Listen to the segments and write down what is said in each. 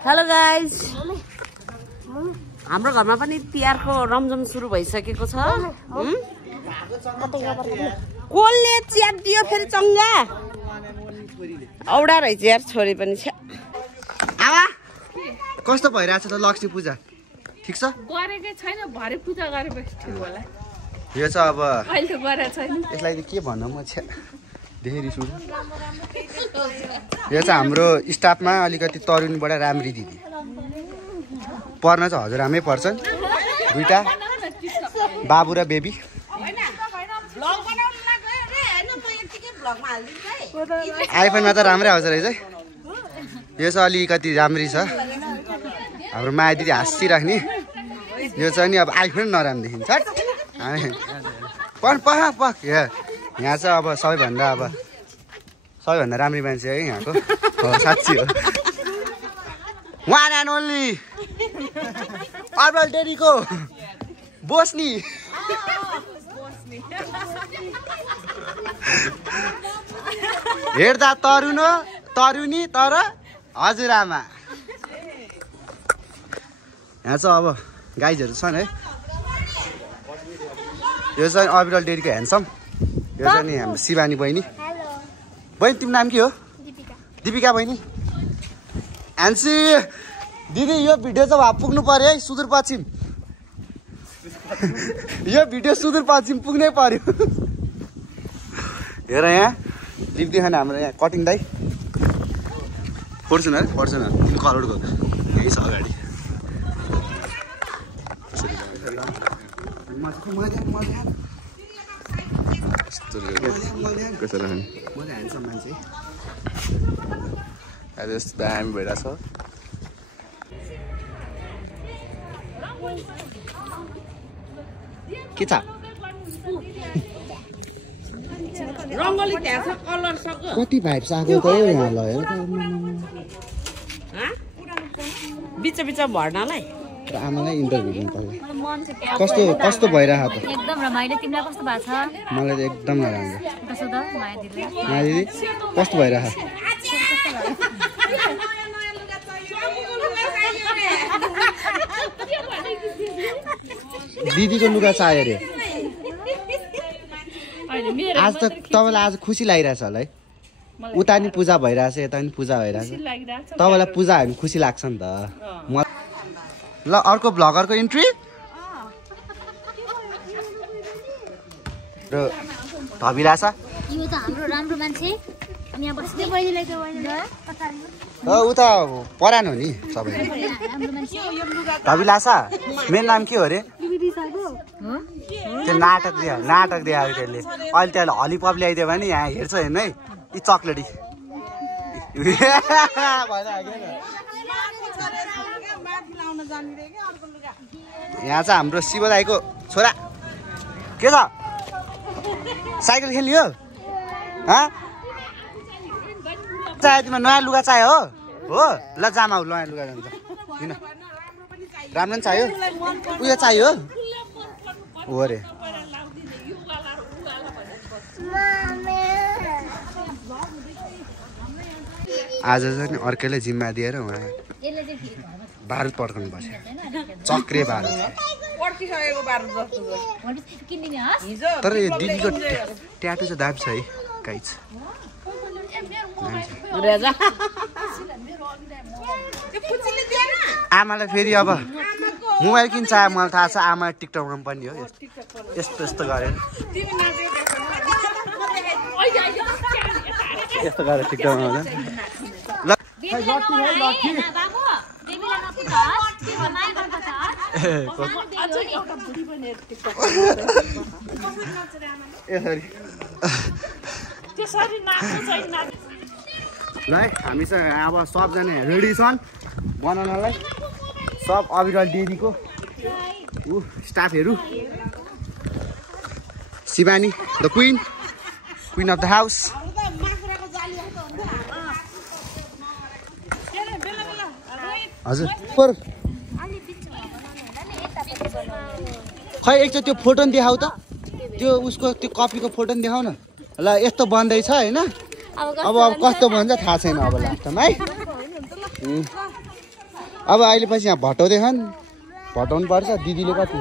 Hello guys, हाम्रो घरमा पनि तिहारको रमझम सुरु भइसकेको छ। कोलले च्याप दियो फेरि चङ्गा औडा रहेछ यार, छोरी पनि छ। आमा कस्तो भइरहेछ त लक्ष्मी पूजा? ठिक छ? गरेकै छैन, भरे पूजा गरेपछि ठिक होला। यो चाहिँ अब अहिले गरेको छैन। यसलाई के भन्नु म छ्या धेरै सुरु। यो चाहिँ हाम्रो स्टाफमा अलिकति तरुनीबाट राम्री दिदी पर्न चाहिँ हजुरआमै पर्छन्, दुईटा बाबु र बेबी। आइफोनमा त राम्रै आउँछ रहेछ है। यो चाहिँ अलिकति राम्री छ, हाम्रो माया दिदी हाँसिराख्ने। यो चाहिँ नि अब आइफोन नराम्रो देखिन्छ। यहाँ चाहिँ अब सबैभन्दा राम्री मान्छे है यहाँको, साँच्ची हो। वान एन्ड ओन्ली अर्बल डेरीको बोस्नी। हेर्दा तरुनी तर हजुरआमा। यहाँ चाहिँ अब गाइजहरू छन् है। यो चाहिँ अर्बिटल डेरीको ह्यान्डसम। यो चाहिँ नि हाम्रो शिवानी बहिनी। बहिनी तिम्रो नाम के हो? दिपिका बहिनी। ह्यान्सी दिदी, यो भिडियो चाहिँ पुग्नु पर्यो है सुदूरपश्चिम। यो भिडियो सुदूरपश्चिम पुग्नै पर्यो। हेर यहाँ लिप देखाने हाम्रो यहाँ कटिङ दाई फोर्चुनर करोडको यही छ अगाडि। ह्यान्डसम मान्छे दामी भइरहेछ। के छ रङ्गोली त्यहाँ छ, कलर सक्यो। कति भाइब्स आएको त यहाँ ल हेर बिच भर्नलाई र आमालाई इन्टरभ्यू दिनु पर्यो। कस्तो भइरहेको त? एकदम रमाइलो। तिमीलाई कस्तो भएको छ? मलाई त एकदम नराम्रो। कसो त माया दिदी? माया दिदी कस्तो भइरहेको? दिदीको लुगा चाहियो अरे। आज त तपाईँलाई आज खुसी लागिरहेछ होला है। उता नि पूजा भइरहेछ, यता नि पूजा भइरहेछ। तपाईँलाई पूजा भयो भने खुसी लाग्छ नि त। ल अर्को भ्लगरको इन्ट्री र धबिलासा। यो त हाम्रो राम्रो मान्छे। अनि यहाँ बस्दै बहिनीलाई त उता परान हो नि सबै। धबिलासा मेरो नाम के हो अरे? त्यो नाटक दियो त्यसले। अहिले त्यसलाई हलिपप ल्याइदियो भने यहाँ हेर्छ हेर्नु है, यी चक्लेटी। यहाँ चाहिँ हाम्रो शिव दाईको छोरा के छ? साइकल खेल्ने हो? चाहियो तिमीलाई नयाँ लुगा चाहियो हो? ल जामा हो, नयाँ लुगा जान्छ। किन राम्रो नि चाहियो? उयो चाहियो हो अरे? आज चाहिँ अर्कैले जिम्मा दिएर उहाँ बारुद पड्काउनु पर्छ। चक्रे बारुद। तर यो दिदीको ट्याटु चाहिँ दामी छ है गाइज। आमालाई फेरि अब मोबाइल किन्छ, मलाई थाहा छ। आमा टिकटकमा पनि हो यस्तो गरेर टिकटकमा ल। ल हामी चाहिँ अब सबजना रेडी छन् बनाउनलाई। सब अविरल डेरीको स्टाफहरू। Shivani the queen of the house. हजुर खै एकचोटि त्यो फोटो नि देखाऊ त, त्यो उसको त्यो कपीको फोटो नि देखाउ न। ल यस्तो बन्दैछ होइन, अब कस्तो बन्छ थाहा छैन अब लास्टमा है। अब अहिले पछि यहाँ भटाउँदै खान भटाउनु पर्छ दिदीले कति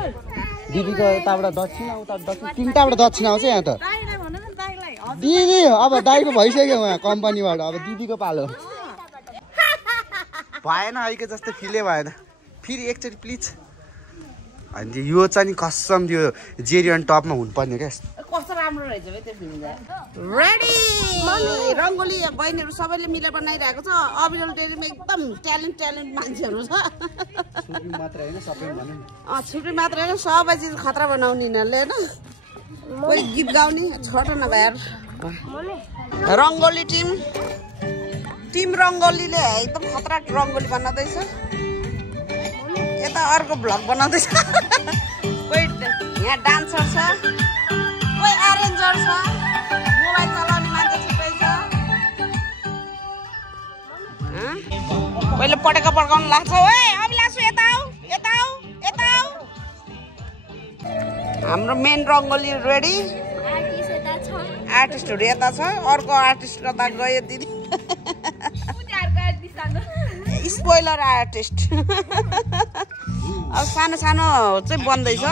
दिदीको यताबाट दक्षिण उता दक्षिण तिनवटाबाट दक्षिण आउँछ यहाँ त दिदी अब दाइको भइसक्यो उहाँ कम्पनीबाट अब दिदीको पालो भएन अहिले जस्तो फिलै भएन फेरि एकचोटि प्लिज अनि यो चाहिँ नि कसम त्यो जेरियन टपमा हुनुपर्ने क्या कस्तो राम्रो रहेछ है त्यो फिल्म रेडी रङ्गोली बहिनीहरू सबैले मिलेर बनाइरहेको छ अभिनल डेरीमा एकदम ट्यालेन्ट मान्छेहरू छ छुट्टी मात्र होइन सबै चिज खतरा बनाउने यिनीहरूले होइन कोही गीत गाउने छोटो नभएर रङ्गोली टिम रङ्गोलीले एकदम खतरा रङ्गोली बनाउँदैछ यता अर्को भ्लग बनाउँदैछ कोही यहाँ डान्सर छ कोही एरेन्जर छ मोबाइल चलाउने मान्छे छुट्टै छ पहिले पटेका पड्काउनु लाग्छ ओए अभिलाषु यता आऊ हाम्रो मेन रङ्गोली रेडी आर्टिस्टहरू यता छ अर्को आर्टिस्ट कता गयो दिदी स्पोइलर आर्टिस्ट अब सानो चाहिँ बन्दैछ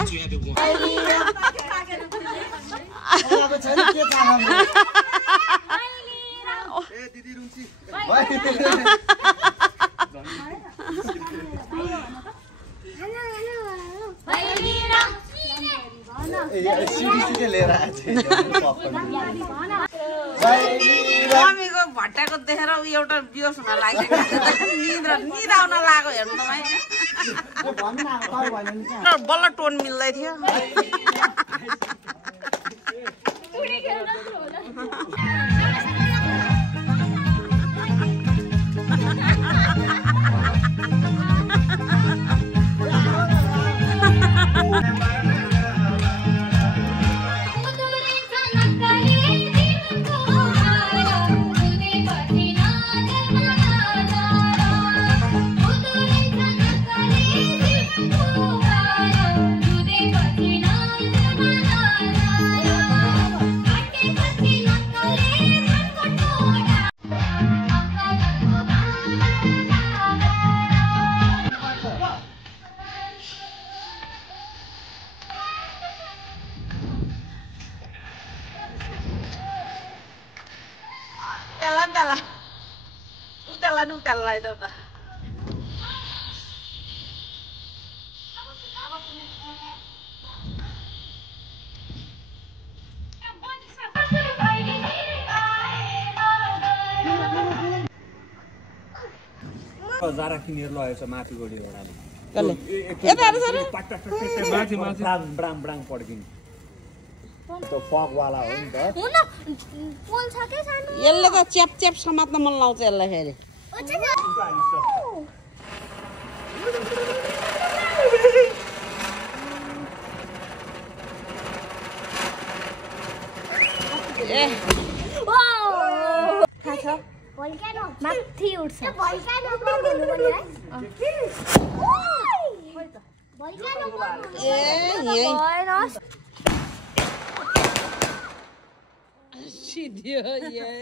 मम्मीको भट्टाको देखेर एउटा बिहोस हुन लागिसक्यो निद्रा आउन लाग्यो हेर्नु तपाईँ बल्ल टोन मिल्दै थियो Utala itu tak. Zara किनेर लगेछ माथि गोडी एउटाले कसले यता आएर सर माथि ब्राङ पड्किन्छ त्यो फग वाला हो नि त हुन पोल छ के सानो यसले त च्याप समात्न मन लाउँछ यसलाई फेरि ए थाहा छ भल्क्यानो माथि उड्छ भल्क्यानो भन्नु पर्ने है भल्क्यानो ए यही सिधियो